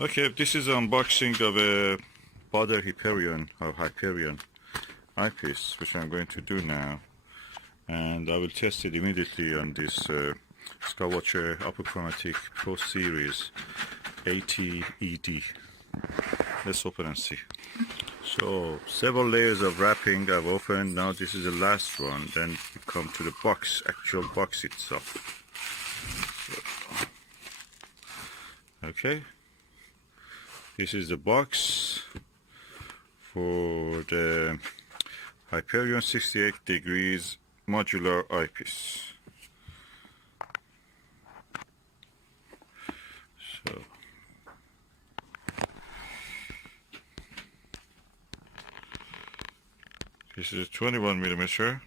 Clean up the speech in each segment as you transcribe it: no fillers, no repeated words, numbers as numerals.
Okay, this is an unboxing of a Baader Hyperion eyepiece, which I'm going to do now, and I will test it immediately on this Skywatcher Apochromatic Pro Series 80 ED. Let's open and see. So several layers of wrapping I've opened. Now this is the last one. Then we come to the box, actual box itself. Okay. This is the box for the Hyperion 68 degrees modular eyepiece. So this is a 21 millimeter,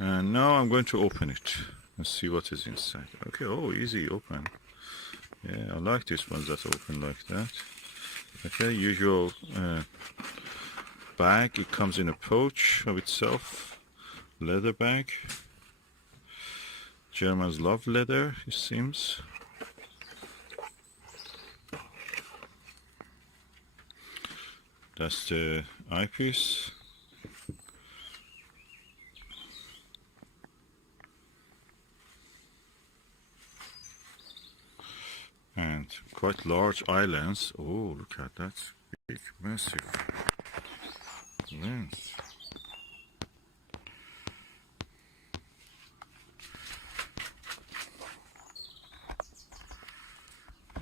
and now I'm going to open it and see what is inside. Okay, oh, easy open. Yeah, I like these ones that open like that. Okay, usual bag. It comes in a pouch of itself, leather bag. Germans love leather, it seems. That's the eyepiece. And quite large eye lens. Oh, look at that big, massive lens.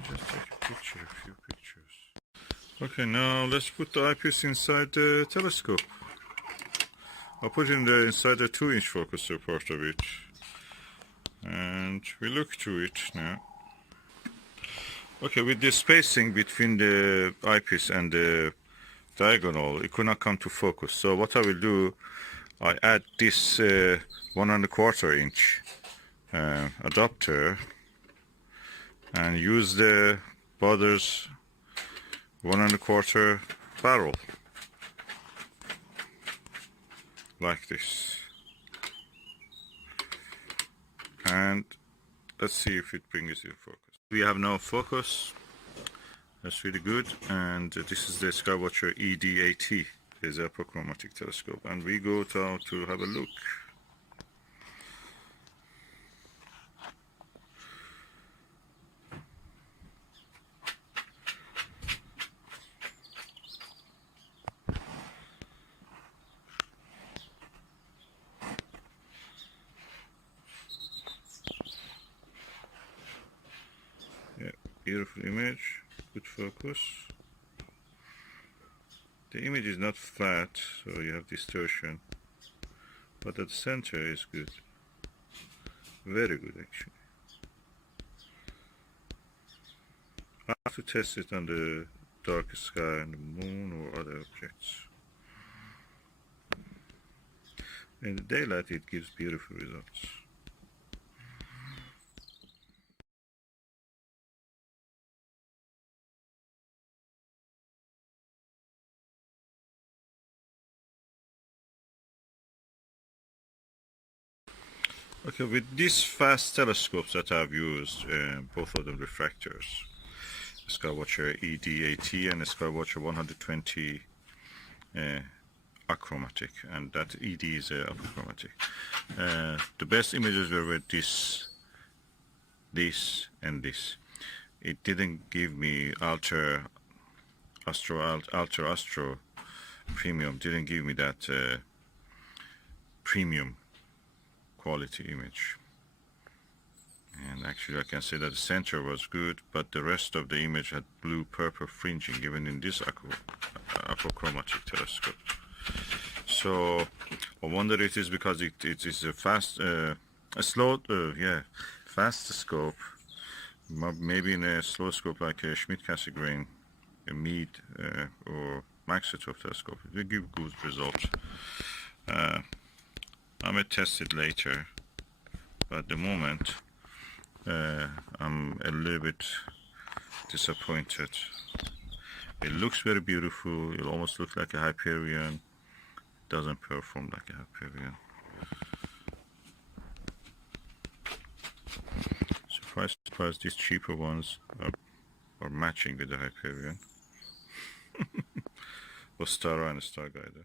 Just take a picture, a few pictures. Okay, now let's put the eyepiece inside the telescope. I'll put it inside the 2-inch focuser part of it, and we look through it now. Okay, with the spacing between the eyepiece and the diagonal, it could not come to focus. So what I will do, I add this 1¼ inch adapter and use the Baader's 1¼ barrel, like this. And let's see if it brings it in focus. We have now focus. That's really good. And this is the Skywatcher ED, is a apochromatic telescope. And we go down to have a look. Yeah, beautiful image, good focus. The image is not flat, so you have distortion, but at the center is good. Very good, actually. I have to test it on the dark sky and the moon or other objects. In the daylight it gives beautiful results. Okay, with these fast telescopes that I've used, both of them refractors, Skywatcher ED and the Skywatcher 120 achromatic, and that ED is apochromatic. The best images were with this, and this. It didn't give me Altair Astro premium, didn't give me that premium quality image. And actually I can say that the center was good, but the rest of the image had blue-purple fringing, even in this apochromatic telescope. So I wonder it is because it is a fast scope. Maybe in a slow scope like a Schmidt-Cassegrain, a Meade or Maxitov telescope, it will give good results. I may test it later, but at the moment I'm a little bit disappointed. It looks very beautiful. It almost looks like a Hyperion. It doesn't perform like a Hyperion. Surprise, surprise, these cheaper ones are or matching with the Hyperion. Ostara and Starguider.